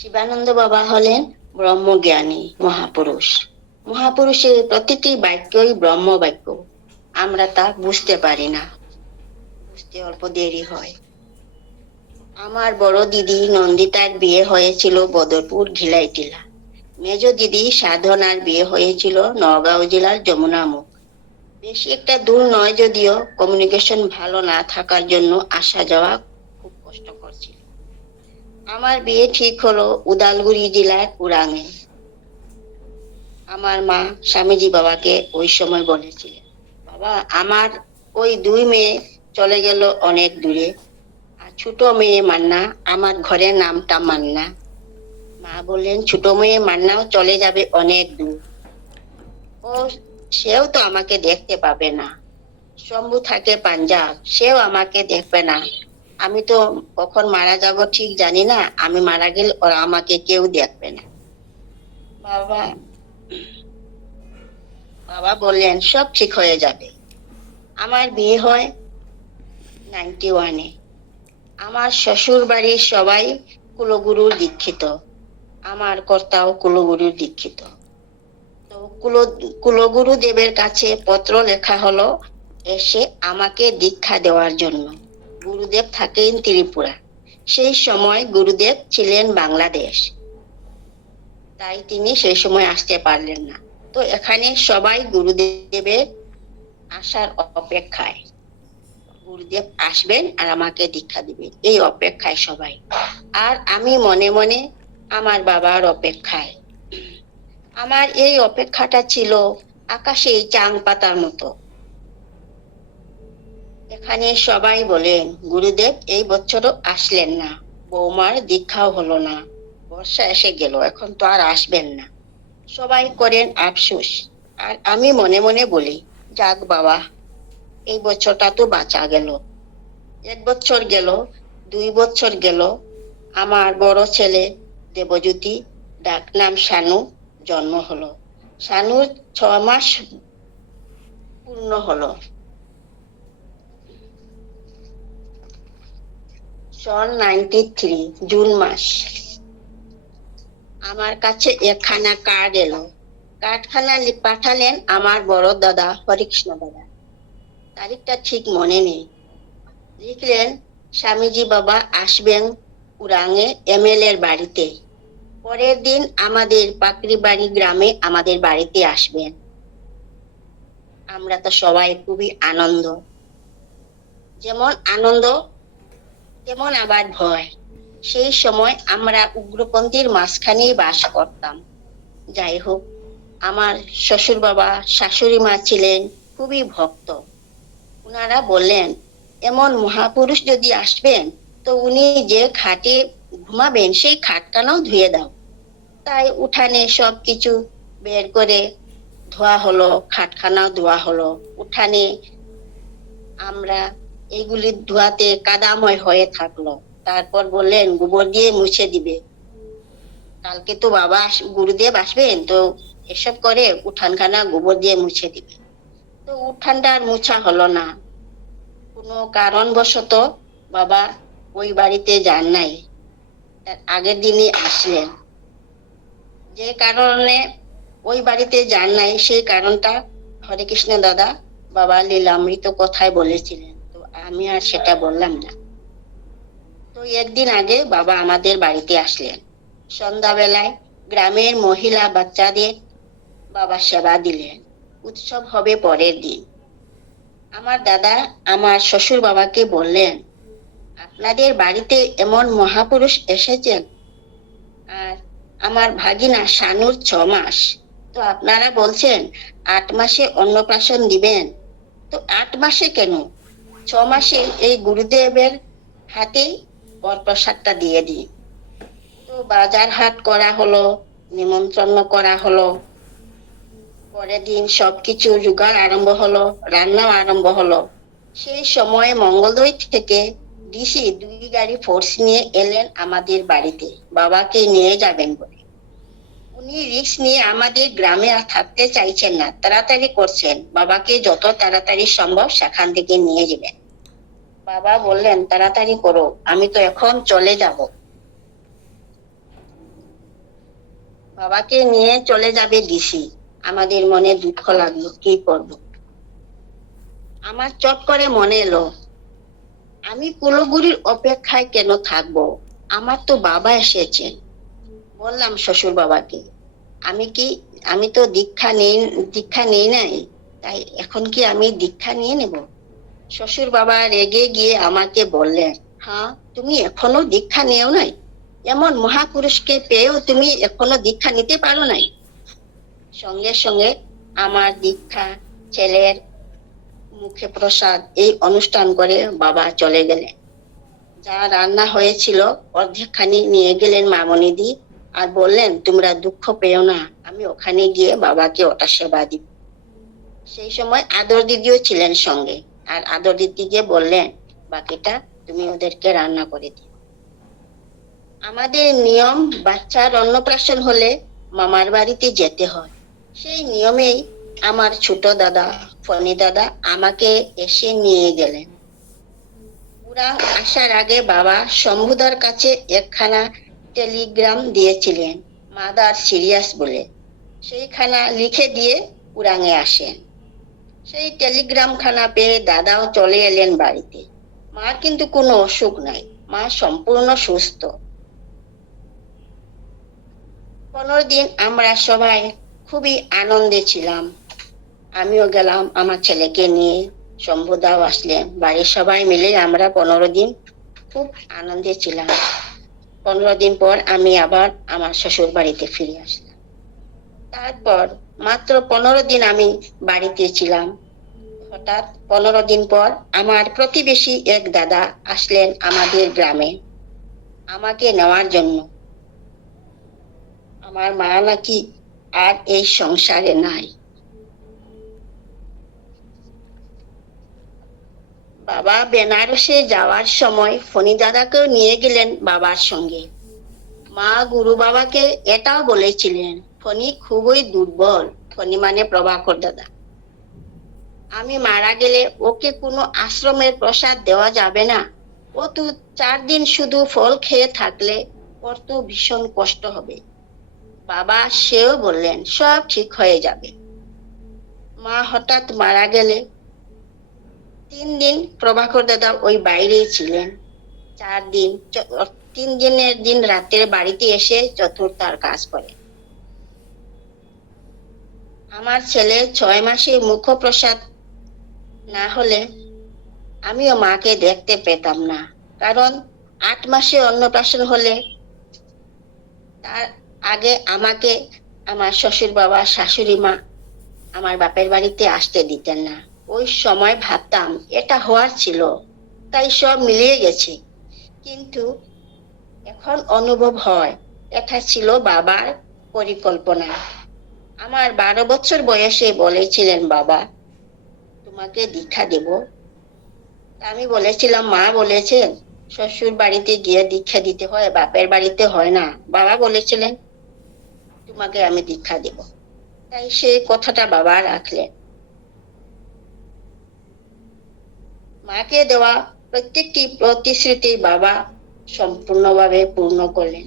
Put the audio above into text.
শিবানন্দ বাবা হলেন ব্রহ্মজ্ঞানী, মহাপুরুষ। মহাপুরুষের প্রতিটি বাক্যই ব্রহ্ম বাক্য আমরা তা বুঝতে পারি না। বুঝতে অল্প দেরি হয়। আমার বড় দিদি নন্দিতার বিয়ে হয়েছিল বদরপুর ঘিলাইটিলা মেজ দিদি সাধনার বিয়ে হয়েছিল নগাঁও জেলার যমুনামুখ বেশি একটা দূর নয় যদিও কমিউনিকেশন ভালো না থাকার জন্য আসা যাওয়া খুব কষ্টকর ছিল। আমার বিয়ে ঠিক হলো উদালগুড়ি জেলার উরাঙে আমার মা স্বামীজি বাবাকে ওই সময় বলেছিলেন, বাবা, আমার ওই দুই মেয়ে চলে গেল অনেক দূরে। আর ছোট মেয়ে মান্না, আমার ঘরের নামটা মান্না। মা বললেন, ছোট মেয়ে মান্নাও চলে যাবে অনেক দূর। ও, সেও তো আমাকে দেখতে পাবে না। শম্ভু থাকে পাঞ্জাব, সেও আমাকে দেখবে না। আমি তো কখন মারা যাব ঠিক জানি না। আমি মারা গেলে ওরা আমাকে কেউ দেখবে না। বাবা বাবা বললেন, সব ঠিক হয়ে যাবে। আমার বিয়ে হয় নাইনটি ওয়ানে আমার শ্বশুর বাড়ির সবাই কুলগুরুর দীক্ষিত। আমার কর্তাও কুলগুরুর দীক্ষিত। তো কুল কুলগুরু দেবের কাছে পত্র লেখা হলো, এসে আমাকে দীক্ষা দেওয়ার জন্য। গুরুদেব থাকেন ত্রিপুরা। সেই সময় গুরুদেব ছিলেন বাংলাদেশ। তাই তিনি সেই সময় আসতে পারলেন না। তো এখানে সবাই গুরুদেবের আসার অপেক্ষায়। গুরুদেব আসবেন আর আমাকে দীক্ষা দিবেন। এই অপেক্ষায় সবাই। আর আমি মনে মনে আমার বাবার অপেক্ষায়। আমার এই অপেক্ষাটা ছিল আকাশে চাং পাতার মতো। এখানে সবাই বলেন গুরুদেব, এই বছরও আসলেন না। বৌমার দীক্ষাও হলো না। বর্ষা এসে গেল, এখন তো আর আসবেন না। সবাই করেন আফসোস। আর আমি মনে মনে বলি, যাক বাবা, এই বছরটা তো বাঁচা গেল। এক বছর গেল, দুই বছর গেল। আমার বড় ছেলে দেবজ্যোতি ডাকনাম শানু, জন্ম হলো। শানুর ছ মাস পূর্ণ হলো। সন নাইনটি থ্রি জুন মাস। আমার কাছে একখানা কার্ড এলো। কার্ডখানা পাঠালেন আমার বড় দাদা হরিকৃষ্ণ দাদা তারিখটা ঠিক মনে নেই। লিখলেন, স্বামীজি বাবা আসবেন উরাঙে এমএল এর বাড়িতে। পরের দিন আমাদের পাকড়ি বাড়ি গ্রামে আমাদের বাড়িতে আসবেন। আমরা তো সবাই খুবই আনন্দ। যেমন আনন্দ তেমন আবার ভয়। সেই সময় আমরা উগ্রপন্থীর মাঝখানেই বাস করতাম। যাই হোক, আমার শ্বশুর বাবা শাশুড়ি মা ছিলেন খুবই ভক্ত। ওনারা বললেন, এমন মহাপুরুষ যদি আসবেন, তো উনি যে খাটে ঘুমাবেন, সেই খাটখানাও ধুয়ে দাও। তাই উঠানে সব কিছু বের করে ধোয়া হলো, খাটখানাও ধোয়া হলো। উঠানে আমরা এইগুলি ধোয়াতে কাদাময় হয়ে থাকল। তারপর বললেন, গোবর দিয়ে মুছে দিবে। কালকে তো বাবা গুরুদেব আসবেন, তো এসব করে উঠানখানা গোবর দিয়ে মুছে দিবে। তো উঠানটা আর মুছা হলো না। কোনো কারণবশত বাবা ওই বাড়িতে যান নাই। তার আগের দিনই আসলেন। যে কারণে ওই বাড়িতে যান নাই, সেই কারণটা হরে কৃষ্ণ দাদা বাবা লীলামৃত কথায় বলেছিলেন। আমি আর সেটা বললাম না। তো একদিন আগে বাবা আমাদের বাড়িতে আসলেন। সন্ধ্যাবেলায় গ্রামের মহিলা বাচ্চাদের বাবা সেবা দিলেন। উৎসব হবে পরের দিন। আমার দাদা আমার শ্বশুর বাবাকে বললেন, আপনাদের বাড়িতে এমন মহাপুরুষ এসেছেন? আর আমার ভাগিনা সানুর ছ মাস। তো আপনারা বলছেন, আট মাসে অন্নপ্রাশন দিবেন। তো আট মাসে কেন? ছ মাসে এই গুরুদেবের হাতেই বরপ্রসাদটা দিয়ে দিই। তো বাজার হাট করা হলো, নিমন্ত্রণ করা হলো। পরের দিন সবকিছু জোগাড় আরম্ভ হলো, রান্নাও আরম্ভ হলো। সেই সময় মঙ্গলদৈ থেকে ডিসি দুই গাড়ি ফোর্স নিয়ে এলেন আমাদের বাড়িতে। বাবাকে নিয়ে যাবেন বলে। উনি রিস্ক নিয়ে আমাদের গ্রামে আর থাকতে চাইছেন না, তাড়াতাড়ি করছেন। বাবাকে যত তাড়াতাড়ি সম্ভব সেখান থেকে নিয়ে যাবেন। বাবা বললেন, তাড়াতাড়ি করো, আমি তো এখন চলে যাব। বাবাকে নিয়ে চলে যাবে ডিসি আমাদের মনে দুঃখ লাগল, কি করব? আমার চট করে মনে এলো, আমি কুলগুড়ির অপেক্ষায় কেন থাকব? আমার তো বাবা এসেছেন বললাম শ্বশুর বাবাকে, আমি কি, আমি তো দীক্ষা নেই দীক্ষা নেই নাই? তাই এখন কি আমি দীক্ষা নিয়ে নেব? শ্বশুর বাবা রেগে গিয়ে আমাকে বললেন হ্যাঁ তুমি এখনও দীক্ষা নিও নাই? এমন মহাপুরুষকে পেয়েও তুমি এখনও দীক্ষা নিতে পারো নাই? সঙ্গে সঙ্গে আমার দীক্ষা ছেলের মুখে প্রসাদ এই অনুষ্ঠান করে বাবা চলে গেলেন। যা রান্না হয়েছিল অর্ধেকখানি নিয়ে গেলেন মামনিদি আর বললেন, তোমরা দুঃখ পেও না, আমি ওখানে গিয়ে বাবাকে ওটা সেবা দিব। সেই সময় আদর দিদিও ছিলেন সঙ্গে। আর আদর দিদিকে বললেন, বাকিটা তুমি ওদেরকে রান্না করে দিও। আমাদের নিয়ম, বাচ্চার অন্নপ্রাশন হলে মামার বাড়িতে যেতে হয়। সেই নিয়মেই আমার ছোট দাদা, ফণি দাদা আমাকে এসে নিয়ে গেলেন। ওরা আসার আগে বাবা শম্ভুদার কাছে একখানা টেলিগ্রাম দিয়েছিলেন, মাদার সিরিয়াস বলে। সেইখানা লিখে দিয়ে উড়াঙে আসেন। সেই টেলিগ্রাম খানা পেয়ে দাদাও চলে এলেন বাড়িতে। মার কিন্তু কোনো অসুখ নাই, মা সম্পূর্ণ সুস্থ। পনেরো দিন আমরা সবাই খুবই আনন্দে ছিলাম। আমিও গেলাম আমার ছেলেকে নিয়ে। শম্ভুদাও আসলেন বাড়ির সবাই মিলে আমরা পনেরো দিন খুব আনন্দে ছিলাম। পনেরো দিন পর আমি আবার আমার শ্বশুর বাড়িতে ফিরে আসলাম। তারপর মাত্র পনেরো দিন আমি বাড়িতে ছিলাম। হঠাৎ পনেরো দিন পর আমার প্রতিবেশী এক দাদা আসলেন আমাদের গ্রামে। আমাকে নেওয়ার জন্য। আমার মা নাকি আর এই সংসারে নাই। বাবা বেনারসে যাওয়ার সময় ফণি দাদাকেও নিয়ে গেলেন বাবার সঙ্গে। মা গুরু বাবাকে এটাও বলেছিলেন ফণি খুবই দুর্বল। ফণি মানে প্রভাকর দাদা। আমি মারা গেলে ওকে কোনো আশ্রমের প্রসাদ দেওয়া যাবে না। ও তো চার দিন শুধু ফল খেয়ে থাকলে, ওর তো ভীষণ কষ্ট হবে। বাবা সেও বললেন, সব ঠিক হয়ে যাবে। মা হঠাৎ মারা গেলে তিন দিন প্রভাকর দাদা ওই বাইরেই ছিলেন। চার দিন তিন দিনের দিন রাতের বাড়িতে এসে চতুর্থার কাজ করে। আমার ছেলে ছয় মাসে মুখপ্রসাদ না হলে আমিও মাকে দেখতে পেতাম না। কারণ আট মাসে অন্নপ্রাশন হলে তার আগে আমাকে আমার শ্বশুর বাবা, শাশুড়ি মা আমার বাপের বাড়িতে আসতে দিতেন না। ওই সময় ভাবতাম এটা হওয়ার ছিল, তাই সব মিলিয়ে গেছে। কিন্তু এখন অনুভব হয়, এটা ছিল বাবার পরিকল্পনা। আমার বারো বছর বয়সে বলেছিলেন, বাবা, তোমাকে দীক্ষা দেব। আমি বলেছিলাম, মা বলেছেন, শ্বশুর বাড়িতে গিয়ে দীক্ষা দিতে হয়, বাপের বাড়িতে হয় না। বাবা বলেছিলেন, তোমাকে আমি দীক্ষা দেব। তাই সেই কথাটা বাবা রাখলেন। মাকে দেওয়া প্রত্যেকটি প্রতিশ্রুতি বাবা সম্পূর্ণভাবে পূর্ণ করলেন।